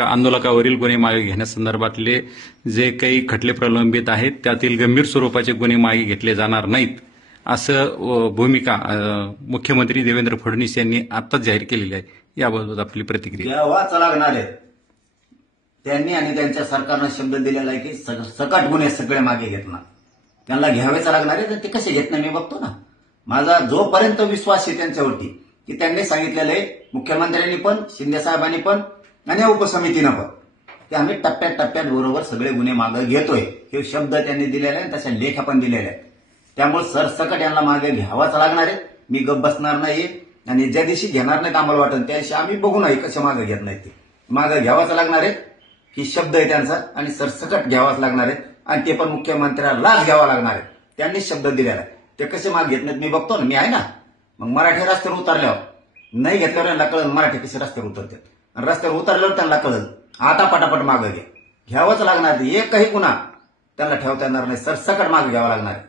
आंदोलकावरील गुन्हे मागे घेण्यासंदर्भातले जे काही खटले प्रलंबित आहेत त्यातील गंभीर स्वरूपाचे गुन्हे मागे घेतले जाणार नाहीत असं भूमिका मुख्यमंत्री देवेंद्र फडणवीस यांनी आताच जाहीर केलेली आहे. याबाबत आपली प्रतिक्रिया. घ्यावाच लागणार आहे. त्यांनी आणि त्यांच्या सरकारनं शब्द दिलेला आहे की सकट गुन्हे सगळे मागे घेतणार. त्यांना घ्यावेच लागणार आहे. तर ते कसे घेत नाही मी बघतो ना. माझा जोपर्यंत विश्वास आहे त्यांच्यावरती की त्यांनी सांगितलेलं आहे, मुख्यमंत्र्यांनी पण, शिंदे साहेबांनी पण आणि उपसमितीनं पण, की आम्ही टप्प्यात बरोबर सगळे गुन्हे मागे घेतोय. हे शब्द त्यांनी दिलेले आहे, तशा लेखा पण दिलेल्या आहेत. त्यामुळे सरसकट यांना मागे घ्यावाच लागणार आहे. मी गप्प बसणार नाही आणि ज्या दिवशी घेणार नाहीत आम्हाला वाटतं त्या दिवशी आम्ही बघू नाही कसे मागे घेत नाहीत. ते मागे घ्यावाच लागणार आहे. ही शब्द आहे त्यांचा आणि सरसकट घ्यावाच लागणार आहे आणि ते पण मुख्यमंत्र्यालाच घ्यावा लागणार आहे. त्यांनी शब्द दिलेला आहे. ते कसे मागे घेत नाहीत मी बघतो ना. मी आहे ना. मग मराठी रस्त्यावर उतरल्यावर नाही घेतल्यावर त्यांना कळलं मराठी कसे रस्त्यावर उतरतात आणि रस्त्यावर उतरल्यावर त्यांना कळलं आता पटापट मागे घ्यावंच लागणार. एकही गुन्हा त्यांना ठेवता येणार नाही. सरसकट मागे घ्यावा लागणार आहे.